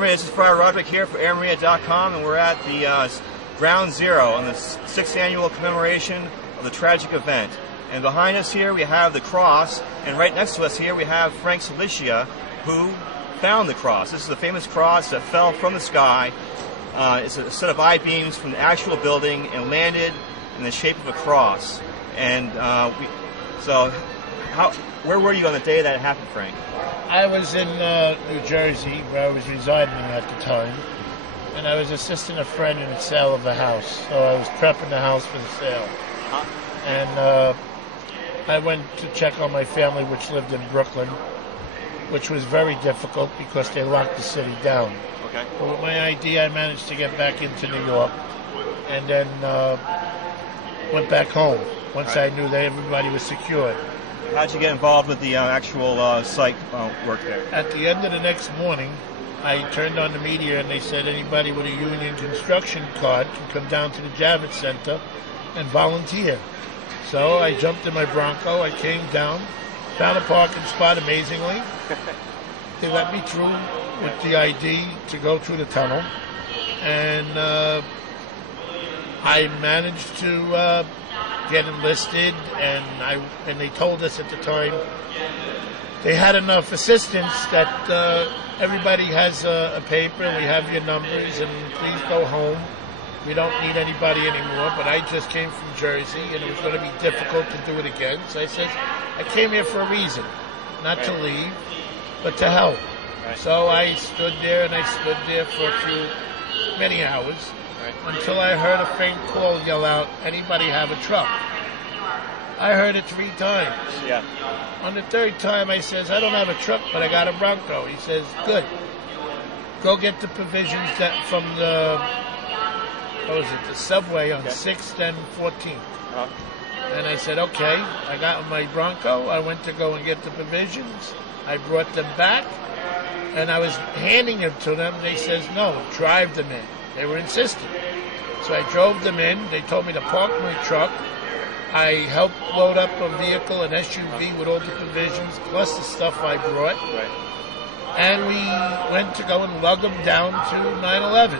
This is Friar Roderick here for AirMaria.com, and we're at the Ground Zero on the 6th annual commemoration of the tragic event. And behind us here we have the cross, and right next to us here we have Frank Solicia, who found the cross. This is a famous cross that fell from the sky. It's a set of I-beams from the actual building and landed in the shape of a cross. And where were you on the day that it happened, Frank? I was in New Jersey, where I was residing at the time, and I was assisting a friend in the sale of a house. So I was prepping the house for the sale. And I went to check on my family, which lived in Brooklyn, which was very difficult because they locked the city down. Okay. But with my ID, I managed to get back into New York, and then went back home once I knew that everybody was secured. How'd you get involved with the actual site work there? At the end of the next morning, I turned on the media and they said anybody with a union construction card can come down to the Javits Center and volunteer. So I jumped in my Bronco, I came down, found a parking spot amazingly. They let me through with the ID to go through the tunnel, and I managed to get enlisted, and they told us at the time they had enough assistance that everybody has a paper, and we have your numbers, and please go home. We don't need anybody anymore. But I just came from Jersey, and it was going to be difficult to do it again. So I said, I came here for a reason, not to leave, but to help. So I stood there, and I stood there for many hours, until I heard a faint call yell out, anybody have a truck? I heard it 3 times. Yeah. On the 3rd time, I says, I don't have a truck, but I got a Bronco. He says, good. Go get the provisions from the, the subway on 6th and 14th. And I said, okay. I got my Bronco. I went to go and get the provisions. I brought them back, and I was handing them to them. They says, no, drive them in. They were insistent. So I drove them in. They told me to park my truck. I helped load up a vehicle, an SUV with all the provisions, plus the stuff I brought. And we went to go and lug them down to 9/11.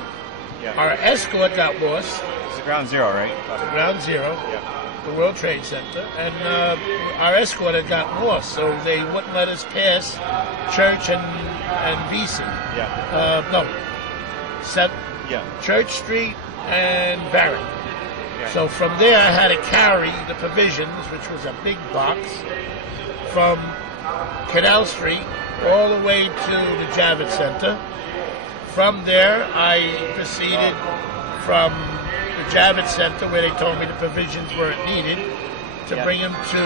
Yeah. Our escort got lost. It's the Ground Zero, right? The Ground Zero, the World Trade Center. And our escort had gotten lost, so they wouldn't let us pass Church and Vesey. Church Street and Barrett. So from there I had to carry the provisions, which was a big box, from Canal Street all the way to the Javits Center. From there I proceeded from the Javits Center, where they told me the provisions weren't needed, to bring them to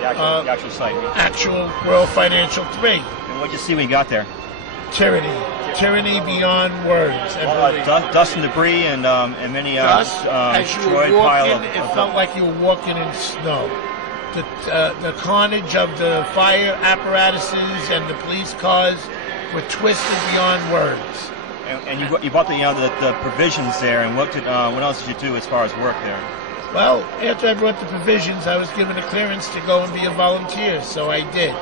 the actual site. Actual World Financial 3. And what did you see when you got there? Tyranny beyond words. Dust and debris and many as you were walking, it felt like you were walking in snow. The carnage of the fire apparatuses and the police cars were twisted beyond words. And you bought the provisions there, and what else did you do as far as work there? Well, after I brought the provisions, I was given a clearance to go and be a volunteer, so I did.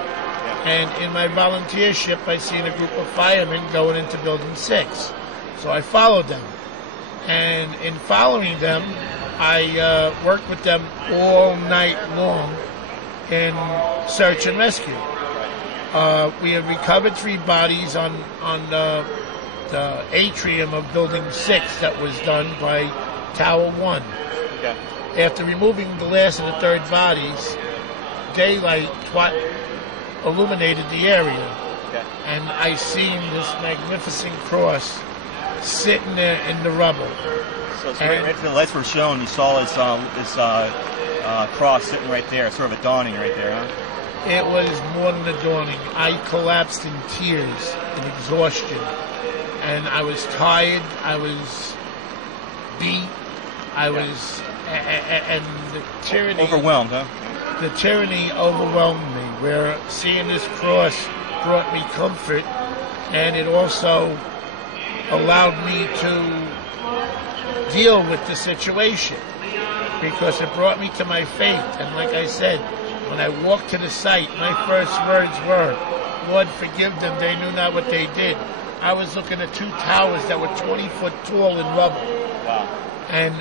And in my volunteership, I seen a group of firemen going into Building 6. So I followed them. And in following them, I worked with them all night long in search and rescue. We have recovered 3 bodies on the atrium of Building 6 that was done by Tower 1. Okay. After removing the last and the 3rd bodies, daylight illuminated the area, and I seen this magnificent cross sitting there in the rubble. So right after the lights were shown, you saw this cross sitting right there, sort of a dawning right there, huh? It was more than a dawning. I collapsed in tears, in exhaustion, and I was tired. I was beat. I was, and the tyranny. Overwhelmed, huh? The tyranny overwhelmed me, where seeing this cross brought me comfort, and it also allowed me to deal with the situation, because it brought me to my faith. And like I said, when I walked to the site, my first words were, Lord, forgive them, they knew not what they did. I was looking at two towers that were 20 foot tall in rubble. Wow. And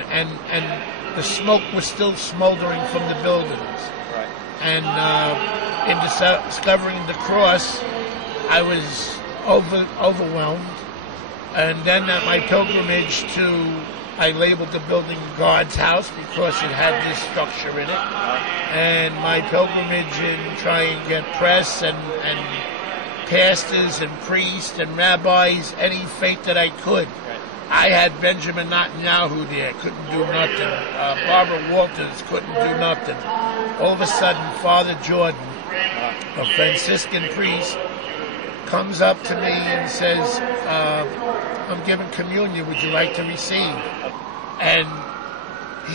the smoke was still smoldering from the buildings. Right. And in discovering the cross, I was overwhelmed. And then at my pilgrimage I labeled the building God's house because it had this structure in it. And my pilgrimage in trying to get press and pastors and priests and rabbis, any faith that I could. I had Benjamin Netanyahu there, couldn't do nothing. Barbara Walters couldn't do nothing. All of a sudden, Father Jordan, a Franciscan priest, comes up to me and says, I'm giving communion, would you like to receive? And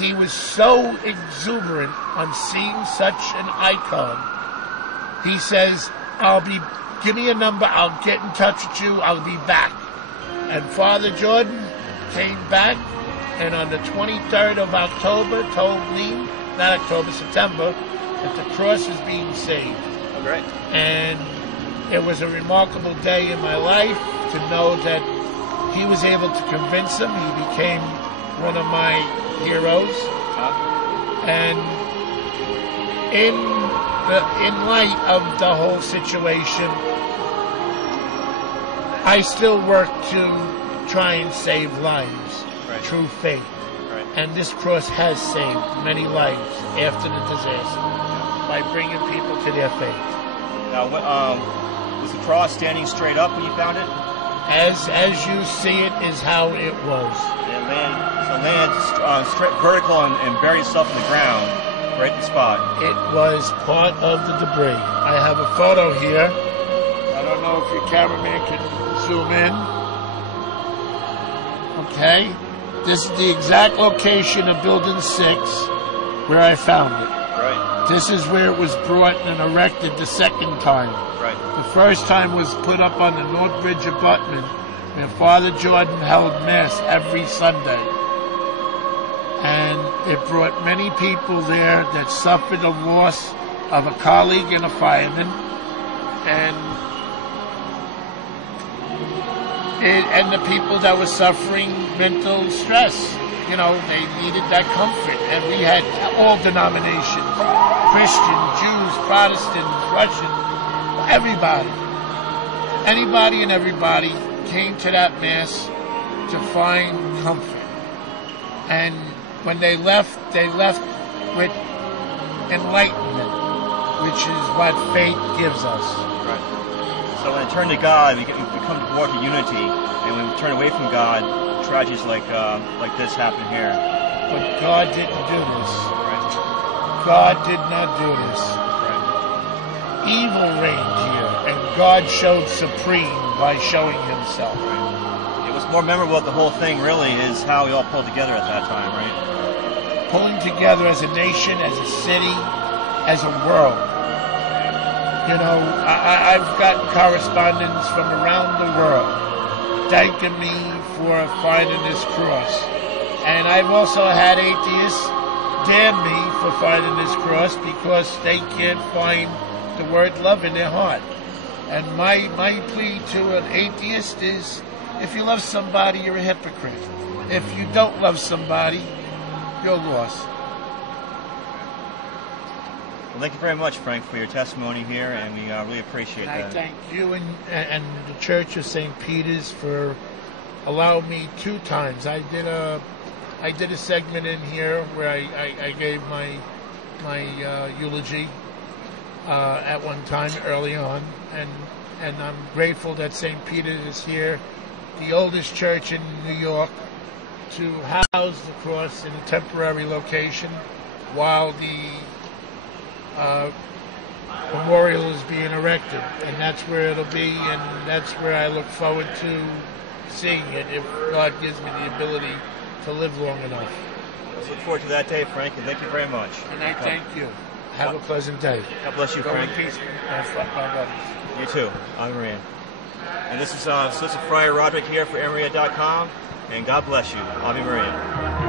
he was so exuberant on seeing such an icon. He says, give me a number, I'll get in touch with you, I'll be back. And Father Jordan came back, and on the 23rd of October told me, September, that the cross was being saved. Oh, great. And it was a remarkable day in my life to know that he was able to convince him. He became one of my heroes. And in light of the whole situation, I still work to try and save lives, right. True faith. Right. And this cross has saved many lives after the disaster by bringing people to their faith. Now, was the cross standing straight up when you found it? As you see it is how it was. It landed straight vertical and buried itself in the ground, right at the spot. It was part of the debris. I have a photo here. I don't know if your cameraman can zoom in. Okay. This is the exact location of Building 6 where I found it. Right. This is where it was brought and erected the second time. Right. The first time was put up on the North Bridge abutment where Father Jordan held Mass every Sunday. And it brought many people there that suffered the loss of a colleague and a fireman. And the people that were suffering mental stress, you know, they needed that comfort. And we had all denominations, Christian, Jews, Protestants, Russian, everybody. Anybody and everybody came to that Mass to find comfort. And when they left with enlightenment, which is what faith gives us. Right. So when we turn to God, we become more to unity, and when we turn away from God, tragedies like this happen here. But God didn't do this. Right. God did not do this. Right. Evil reigned here, and God showed supreme by showing himself. Right. It was more memorable about the whole thing, really, is how we all pulled together at that time, right? Pulling together as a nation, as a city, as a world. You know, I've gotten correspondence from around the world thanking me for finding this cross. And I've also had atheists damn me for finding this cross because they can't find the word love in their heart. And my plea to an atheist is, if you love somebody, you're a hypocrite. If you don't love somebody, you're lost. Well, thank you very much, Frank, for your testimony here, and we really appreciate that. I thank you and the Church of St. Peter's for allowing me 2 times. I did a segment in here where I gave my eulogy at one time early on, and I'm grateful that St. Peter's is here, the oldest church in New York, to house the cross in a temporary location while the memorial is being erected, and that's where it'll be, and that's where I look forward to seeing it if God gives me the ability to live long enough. Let's look forward to that day, Frank, and thank you very much. And I thank you. Have a pleasant day. God bless you, Frank. Go in peace, my brothers. You too, Ave Maria. And this is Solicitor Friar Roderick here for AirMaria.com, and God bless you, Ave Maria.